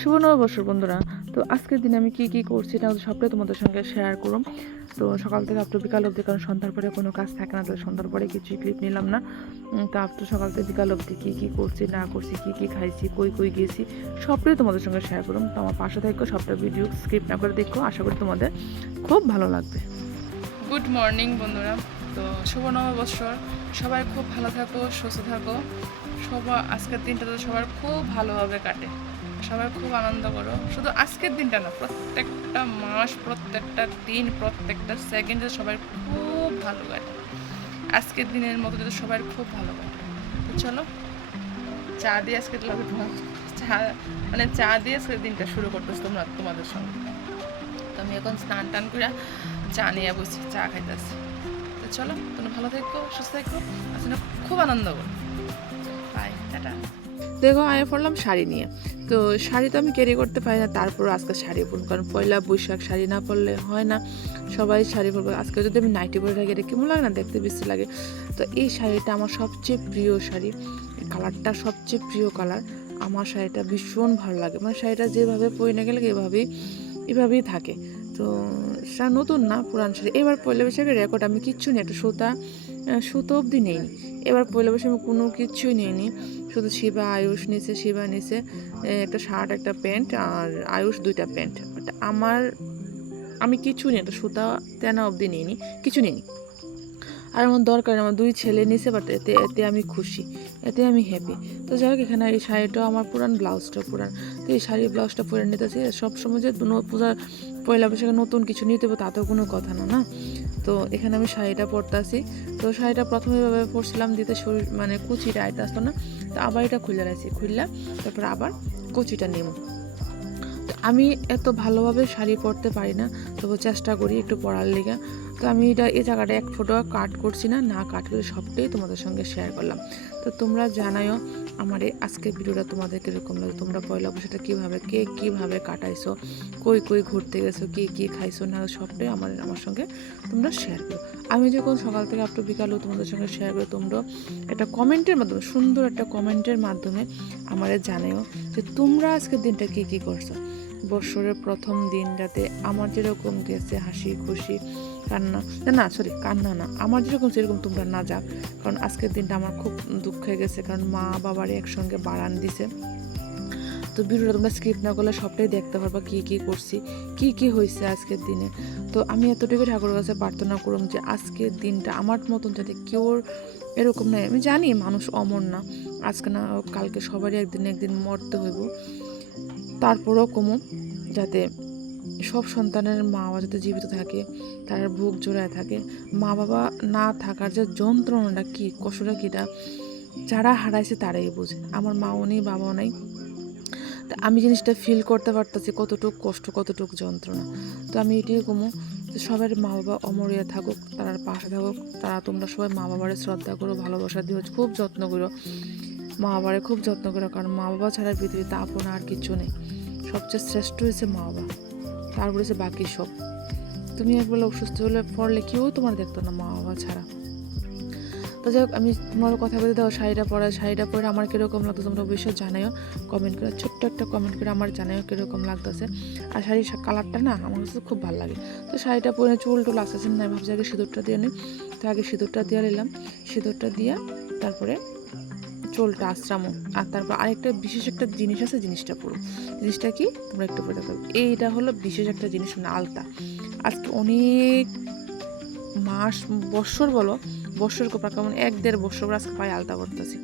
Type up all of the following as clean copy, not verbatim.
শুভ নববর্ষ বন্ধুরা। তো আজকের দিনে আমি কি করছি এটা সবটাই তোমাদের সঙ্গে শেয়ার করুম। তো সকাল থেকে আপ টু বিকাল অবধি, কারণ সন্ধ্যার পরে কোনো কাজ থাকে না, তাহলে সন্ধ্যার পরে কিছুই ক্লিপ নিলাম না। তো আপ টু সকাল থেকে বিকাল অবধি কী করছি না করছি, কী খাইছি, কই গিয়েছি, সবটাই তোমাদের সঙ্গে শেয়ার করুম। তো আমার পাশে থাকো, সবটা ভিডিও স্কিপ না করে দেখো, আশা করি তোমাদের খুব ভালো লাগবে। গুড মর্নিং বন্ধুরা। তো শুভ নববর্ষর, সবাই খুব ভালো থাকো, সুস্থ থাকো। আজকের দিনটা তো সবার খুব ভালোভাবে কাটে, সবাই খুব আনন্দ করো। শুধু আজকের দিনটা না, প্রত্যেকটা মাস, প্রত্যেকটা দিন, প্রত্যেকটা সেকেন্ডে সবাই খুব ভালো কাটে। আজকের দিনের মতো যদি সবার খুব ভালো কাটে। তো চলো চা দিয়ে আজকে চা দিয়ে আজকের দিনটা শুরু করতেছি তোমাদের সঙ্গে। তো আমি এখন স্নান টান করে চা নিয়ে বসছি, চা খাইতেছি। তো চলো, তোমরা ভালো থেকো, সুস্থ থেকো, আসলে খুব আনন্দ করো। Bye, tata. দেখো আমি পরলাম শাড়ি নিয়ে। তো শাড়ি তো আমি ক্যারি করতে পারি না, তারপর আজকে শাড়ি পরবো, কারণ পয়লা বৈশাখ শাড়ি না পরলে হয় না। সবাই শাড়ি পরবো, আজকে যদি আমি নাইটি পরে থাকি এটা কেমন লাগে না, দেখতে বেশি লাগে। তো এই শাড়িটা আমার সবচেয়ে প্রিয় শাড়ি, কালারটা সবচেয়ে প্রিয় কালার। আমার শাড়িটা ভীষণ ভালো লাগে, মানে শাড়িটা যেভাবে পরে না গেলে এভাবেই থাকে। তো সেটা নতুন না, পুরান শাড়ি। এবার পয়লা বৈশাখের রেকর্ড আমি কিচ্ছু নেই, একটা সুতো অবধি নেইনি। এবার পয়লা বৈশাখে আমি কোনো কিছুই নিইনি, শুধু আয়ুষ নিচে একটা শার্ট, একটা প্যান্ট, আর আয়ুষ 2টা প্যান্ট। আমি কিছু নিই, একটা সুতা তেনা অবধি নিইনি, কিছু নিইনি। আর আমার দরকার, আমার 2 ছেলে নিছে, বাট এতে এতে আমি খুশি, এতে আমি হ্যাপি। তো যাই হোক, এখানে এই শাড়িটাও আমার পুরান, ব্লাউজটা পুরান। তো এই শাড়ি ব্লাউজটা পরে নিতেছি। সবসময় যে পূজার পয়লা বৈশাখে নতুন কিছু নিতে হবে তাতেও কোনো কথা না, না। তো এখানে আমি শাড়িটা পরতাছি। তো শাড়িটা প্রথমে এভাবে পরছিলাম, দিতে শরীর মানে কুচিটা আইতে আসতো না। তো আবার এটা খুললে রাখছি, তারপর আবার কুচিটা নিব। আমি এত ভালোভাবে শাড়ি পরতে পারি না, তবু চেষ্টা করি একটু পরার লেগে। তো আমি এই জায়গাটা এক ফোটো কাট করছি না কাট করে সবটাই তোমাদের সঙ্গে শেয়ার করলাম। তো তোমরা জানাইও আমার আজকের ভিডিওটা তোমাদের কীরকম লাগে, তোমরা পয়লা বৈশাখটা কীভাবে কাটাইছো, কই ঘুরতে গেছো, কি খাইছো না, সবটাই আমার সঙ্গে তোমরা শেয়ার করো। আমি যখন সকাল থেকে আপ টু বিকালও তোমাদের সঙ্গে শেয়ার করি, তোমরা একটা কমেন্টের মাধ্যমে, সুন্দর একটা কমেন্টের মাধ্যমে আমারে জানাইও যে তোমরা আজকের দিনটা কি করছো। বৎসরের প্রথম দিনটাতে আমার যেরকম গেছে হাসি খুশি, কান্না না, আমার যেরকম সেরকম তোমরা না যাক, কারণ আজকের দিনটা আমার খুব দুঃখে গেছে, কারণ মা বাবারে একসঙ্গে বাড়ান দিছে। তো ভিডিওটা তোমরা স্কিপ না করলে সবটাই দেখতে পারবা কি করছি, কি হয়েছে আজকের দিনে। তো আমি এতটুকু ঠাকুরের কাছে প্রার্থনা করুম যে আজকের দিনটা আমার মতন যাতে কেউ এরকম নয়। আমি জানি মানুষ অমর না, আজকে না কালকে সবারই একদিন মরতে হইব। তারপরেও কমু যাতে সব সন্তানের মা বাবা যাতে জীবিত থাকে, তার বুক জোড়ায় থাকে। মা বাবা না থাকার যে যন্ত্রণাটা কি, কষ্টটা কিটা যারা হারাইছে তারাই বোঝে। আমার মাও নেই, বাবাও নেই, তা আমি জিনিসটা ফিল করতে পারতেছি কতটুকু কষ্ট, কতটুকু যন্ত্রণা। তো আমি এটাই কমু যে সবার মা বাবা অমরিয়া থাকুক, তার পাশে থাকুক। তোমরা সবাই মা বাবারে শ্রদ্ধা করো, ভালোবাসা দিও, খুব যত্ন করো, মা বাবারে খুব যত্ন করো, কারণ মা বাবা ছাড়া পৃথিবীতে আপন আর কিছু নেই। সবচেয়ে শ্রেষ্ঠ হয়েছে মা বাবা, তারপরে হচ্ছে বাকি সব। তুমি একবার অসুস্থ হলে পড়লে কেউ তোমার দেখতো না মা বাবা ছাড়া। তো যাই হোক, আমি তোমার কথা বলতে দাও, শাড়িটা পরে আমার কীরকম লাগতো তোমরা অবশ্যই জানাও কমেন্ট করে, ছোট্ট একটা কমেন্ট করে আমার জানাও কীরকম লাগতেছে। আর শাড়ির কালারটা না আমার কাছে খুব ভালো লাগে। তো শাড়িটা পরে চুল টুল আসতেছে না, ভাবছি আগে সিঁদুরটা দিয়ে নিই। তো আগে সিঁদুরটা দিয়ে নিলাম, সিঁদুরটা দিয়ে তারপরে চুলটা আশ্রামো। আর তারপর আরেকটা বিশেষ একটা জিনিস আছে, জিনিসটা পুরো জিনিসটা কি তোমরা একটু পরে দেখো। এইটা হলো বিশেষ একটা জিনিস, মানে আলতা। আজকে অনেক মাস, বৎসর কেমন 1-1.5 বছর আজকে পায়ে আলতা করতেছি।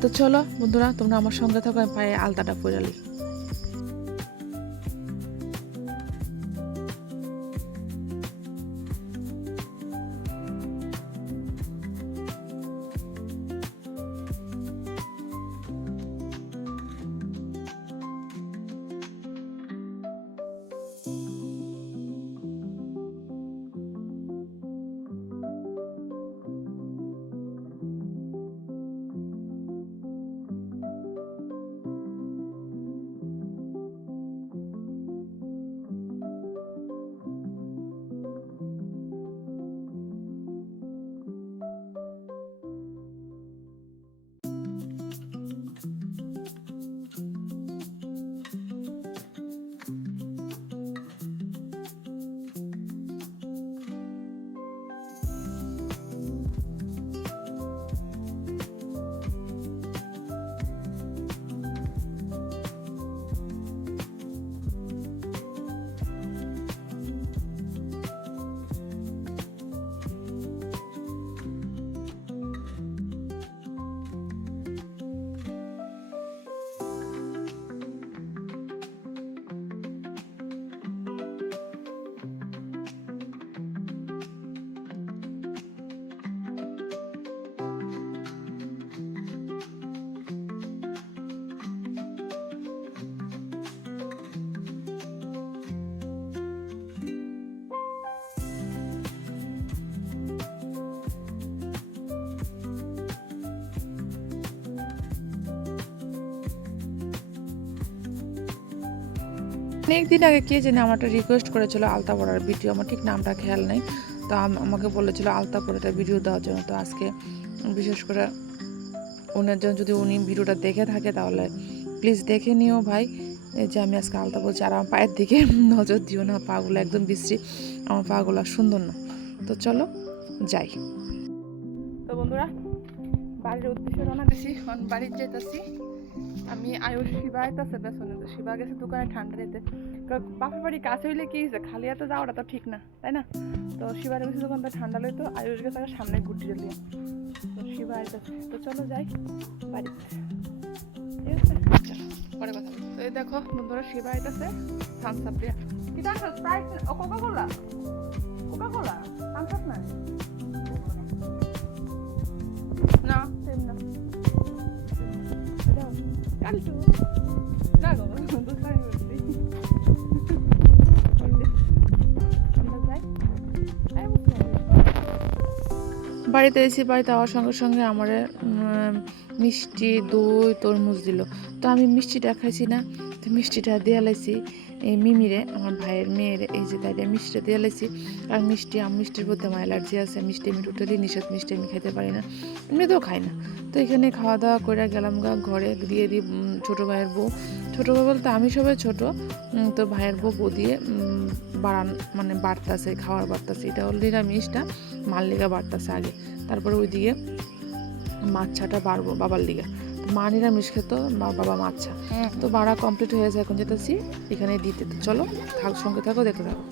তো চলো বন্ধুরা, তোমরা আমার সঙ্গে থাকো, আমি পায়ে আলতাটা পরে লি। অনেক দিন আগে কে জানি আমার একটা রিকোয়েস্ট করেছিল আলতা পড়ার ভিডিও, আমার ঠিক নামটা খেয়াল নেই। তো আমাকে বলেছিল আলতা পড়াটা ভিডিও দেওয়ার জন্য। তো আজকে বিশেষ করে ওনার জন্য যদি উনি ভিডিওটা দেখে থাকে তাহলে প্লিজ দেখে নিও ভাই, এই যে আমি আজকে আলতা পড়ছি। আর আমার পায়ের দিকে নজর দিও না, পাগুলো একদম বিশ্রী, আমার পাগুলো সুন্দর না। তো চলো যাই। তো বন্ধুরা বাড়ির উদ্দেশ্যে রওনা দিছি, বাড়ির যেতেছি আমি। আয়ুষ শিবা আইতাছে পেছনে, তো শিবা গেছে দোকানে ঠান্ডা দিতে। বাপের বাড়ি কাছে হইলে কি হয়েছে, খালি এত যাওয়াটা তো ঠিক না, তাই না? তো শিবার গেছে দোকানটা ঠান্ডা লইতো, আয়ুষ গেছে সামনে গুটি দিয়ে। তো শিবা আইতাছে, তো চলো যাই বাড়িতে, ঠিক আছে? চলো পরে কথা বলি। তো এই দেখো বন্ধুরা শিবা আইতাছে থামস আপ দিয়া। কি জানো স্প্রাইট ও Coca Cola? Coca Cola Thums Up না না সেম না কালটু না গো দুখানি বলছি। আমরা যাই বাড়িতে এসে বাড়িতে আওয়ার সঙ্গে সঙ্গে আমার মিষ্টি দই তরমুজ দিল। তো আমি মিষ্টিটা খাইছি না, তো মিষ্টিটা দিয়ে লাইছি এই মিমিরে, আমার ভাইয়ের মেয়ের, এই যে তাই মিষ্টিটা দিয়ে লাইছি। আর মিষ্টির প্রতি আমার অ্যালার্জি আছে, মিষ্টি আমি টোটালি নিষেধ, মিষ্টি আমি খেতে পারি না, এমনিতেও খাই না। তো এখানে খাওয়া দাওয়া করে গেলাম ঘরে, দিয়ে দিই ছোটো ভাইয়ের বউ। ছোটো ভাই বলতে আমি সবাই ছোটো, তো ভাইয়ের বউ দিয়ে মানে বাড়তাছে, খাওয়ার বাড়তাছে। এটা হল নিরামিষটা মাল্লিকা বাড়তাছে আগে, তারপরে ওইদিকে মাছাটা বাড়বো বাবার লিগে। মা নিরামিষ খেত, বাবা মাছা। তো বাড়া কমপ্লিট হয়ে যায়, এখন যেতেছি এখানে দিতে। তো চলো সঙ্গে থাকো, দেখতে থাকো।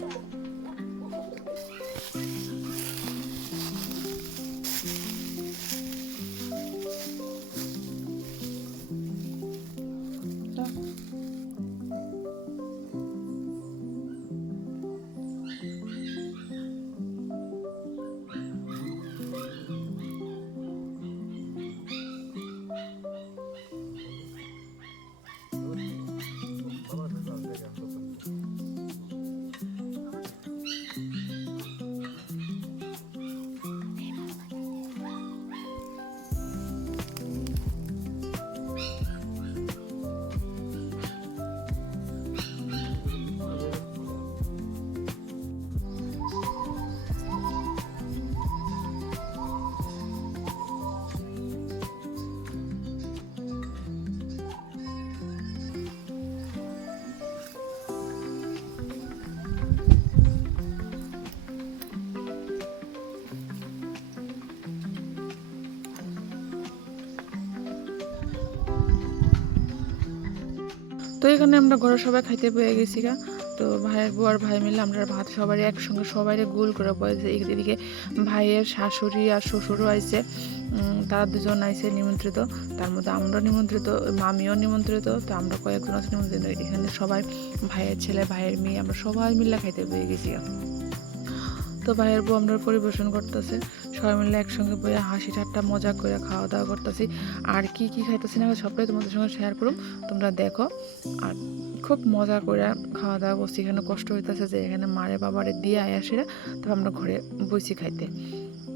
তো এখানে আমরা ঘরে সবাই খাইতে পেয়ে গেছি গা। তো ভাইয়ের বউ আর ভাই মিলে আমরা ভাত সবারই একসঙ্গে সবাই গোল করে বয়েছে। এদিকে ভাইয়ের শাশুড়ি আর শ্বশুরও আইছে, তারা দুজন আইছে নিমন্ত্রিত, তার মধ্যে আমরা নিমন্ত্রিত, মামিও নিমন্ত্রিত। তো আমরা কয়েকজন আছে নিমন্ত্রিত। এখানে সবাই ভাইয়ের ছেলে ভাইয়ের মেয়ে আমরা সবাই মিলে খাইতে পেয়ে গেছি। তো ভাইয়ের বউ আমরা পরিবেশন করতেছে, সবাই মিলে একসঙ্গে বইয়া হাসি ঠাট্টা মজা করে খাওয়া দাওয়া করতেছি। আর কি কি খাইতেছি না সবটাই তোমাদের সঙ্গে শেয়ার করুম, তোমরা দেখো। আর খুব মজা করে খাওয়া দাওয়া করছি। এখানে কষ্ট হইতেছে যে এখানে মারে বাবারে দিয়ে আয়াসিরা, তবে আমরা ঘরে বসি খাইতে।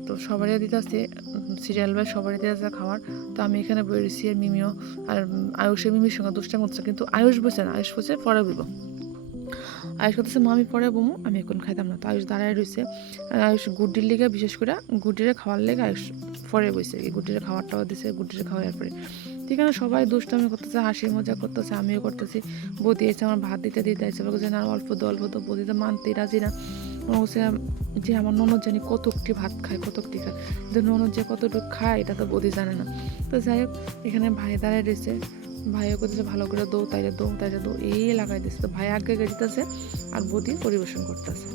তো সবারই দিতেছি সিরিয়াল বাই সবারই দিতেছে খাওয়ার। তো আমি এখানে বই রয়েছি, আর মিমিও আর আয়ুষের মিমির সঙ্গে দুষ্টামি করছে, কিন্তু আয়ুষ বসে না, আয়ুষ বসে পরে বইব। আয়ুষ করতেছে মামি পরে বমু, আমি এখন খাইতাম না। তো আয়ুষ দাঁড়ায় রয়েছে, আয়ুষ গুড্ডির লিগে, বিশেষ করে গুড্ডিরে খাওয়ার লেগে আয়ুষ পরে বসে, এই গুড্ডিরে খাওয়ারটাও দিছে, গুড্ডিরে খাওয়ার পরে। এখানে সবাই দুষ্টামি করতেছে, হাসি মজা করতেছে, আমিও করতেছি। বদি এসে আমার ভাত দিতে আসছে, বলছে না অল্প তো বদিতে মানতে রাজি না। বলছে যে আমার ননদ জানি কতকটি ভাত খায়, কতকটি খায়, কিন্তু ননদ যে কতটুকু খায় এটা তো বদি জানে না। তো যাই হোক এখানে ভাই দাঁড়ায় রয়েছে, ভাইও করতেছে ভালো করে দৌ তাইরে দৌ এই লাগাই দিচ্ছে। তো ভাই আগে দিতেছে আর বদি পরিবেশন করতেছে।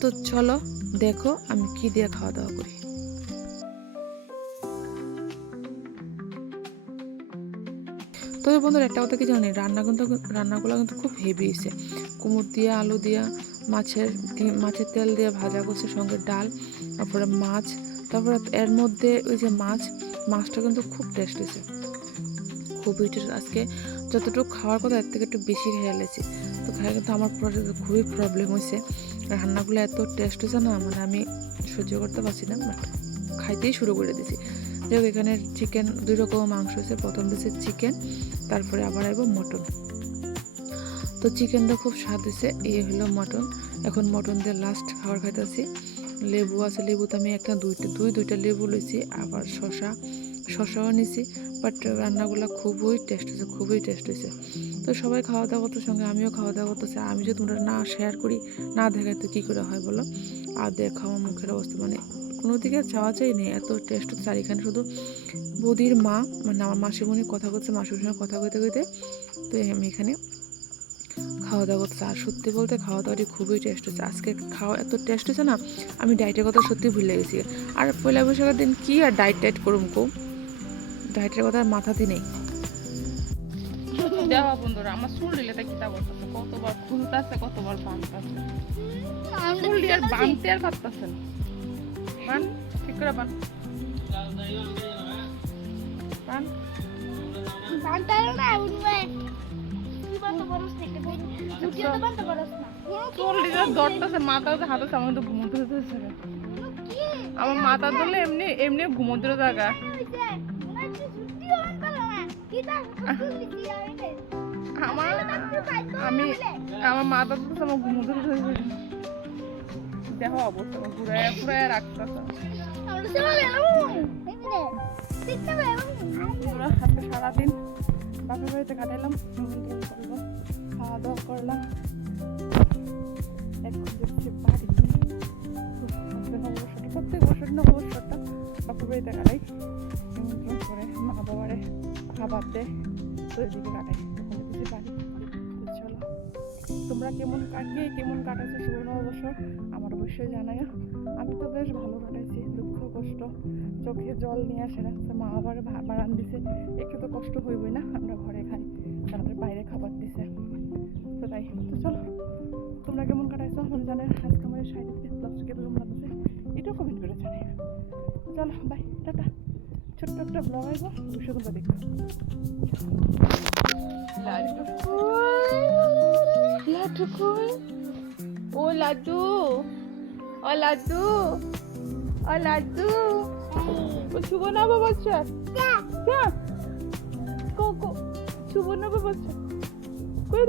তো চলো দেখো আমি কি দিয়ে খাওয়া দাওয়া করি। তবে বন্ধুরা একটা কথা কি জানি, রান্নাগুলো কিন্তু খুব হেভি হয়েছে। কুমড় দিয়ে আলু দিয়া মাছের তেল দিয়ে ভাজা করছে, সঙ্গে ডাল, তারপরে মাছ, তারপরে এর মধ্যে ওই যে মাছটা কিন্তু খুব টেস্ট হয়েছে, খুবই টেস্ট। আজকে যতটুকু খাওয়ার কথা এর থেকে একটু বেশি খেয়ে গেছি। তো খাই কিন্তু আমার খুবই প্রবলেম হয়েছে, রান্নাগুলো এত টেস্ট হয়েছে না, মানে আমি সহ্য করতে পারছি না, বাট খাইতেই শুরু করে দিয়েছি। যাই হোক এখানে চিকেন 2 রকম মাংস হয়েছে, প্রথম দিয়েছে চিকেন, তারপরে আবার আইব মটন। তো চিকেনটা খুব স্বাদ হয়েছে। এই হলো মটন। এখন মটন দিয়ে লাস্ট খাবার খাইতেছি। লেবু আছে, লেবু তো আমি একটা দুইটা লেবু লইছি, আবার শশাও নিছি। বাট রান্নাগুলো খুবই টেস্ট হয়েছে। তো সবাই খাওয়া দাওয়া করতে, সঙ্গে আমিও খাওয়া দাওয়া করতেছি। আমি যদি তোমরা না শেয়ার করি, না দেখাই তো কী করে হয় বলো? আর দেখো আমার মুখের অবস্থা, মানে কোনো দিকে চাওয়া চাই নেই, এত টেস্ট হচ্ছে। আর এখানে শুধু বৌদির মা, মানে আমার মাসিমণি কথা বলছে, মাসির সঙ্গে কথা কইতে তো আমি এখানে খাওয়া দাওয়া করতেছে। আর সত্যি বলতে খাওয়া দাওয়াটি খুবই টেস্ট হচ্ছে। আজকে খাওয়া এত টেস্ট হচ্ছে না, আমি ডায়েটের কথা সত্যি ভুলে গেছি। আর পয়লা বৈশাখের দিন কি আর ডায়েট করুম কো, ডায়েটের কথা আর মাথাতে নেই। দেওয়া বন্ধুরা আমার চুল দিলে তা কিতা করতেছে, কতবার খুলতেছে কতবার বাঁধতেছে। চুল দিয়ে আর বাঁধতে আর পারতেছে না। বান ঠিক করে বান বান চুল দিয়ে ধরতেছে, মাথা হাতে আমার তো ঘুমোতে হতেছে। আমার মাথা ধরলে এমনি এমনি ঘুমোতে জায়গা। আমার মাথা ধরতেছে, আমার ঘুমোতে হতেছে। দেখো অবস্থা ঘুরায় রাখতেছে। আজকে সারাদিন বাপের বাড়িতে কাটাইলাম, করবো, খাওয়া দাওয়া করলাম, এখন যাচ্ছি বাড়ি। নববর্ষটা প্রত্যেক বছর নববর্ষটা বাপের বাড়িতে কাটাই, নিমন্ত্রণ করে মা বাবারে খাবার দেয়, তো এদিকে কাটাই। এখন যাচ্ছি বাড়ি। চলো তোমরা কেমন কাটাইছো শুভ নববর্ষ আমার অবশ্যই জানাই। আমি তো বেশ ভালো কাটাইছি, দুঃখ কষ্ট চোখে জল নিয়ে আসে না। মা আবার বাড়ান দিছে, একটু তো কষ্ট হইবই না, আমরা ঘরে খাই, তারপরে বাইরে খাবার দিছে, তো তাই। তো চলো তোমরা কেমন কাটাইছো মানে জানাই। আজকে আমার সাইডে ব্লগটা কেমন লাগছে এটাও কমেন্ট করে জানাই। চলো বাই, টাটা। ছোট্ট একটা ব্লগ আসবো, অবশ্যই তোমরা দেখো। লাড্ডু কই? ও লাড্ডু, ও লাড্ডু, ও লাড্ডু, ও শুভ নববর্ষ। শুভ নববর্ষ কই?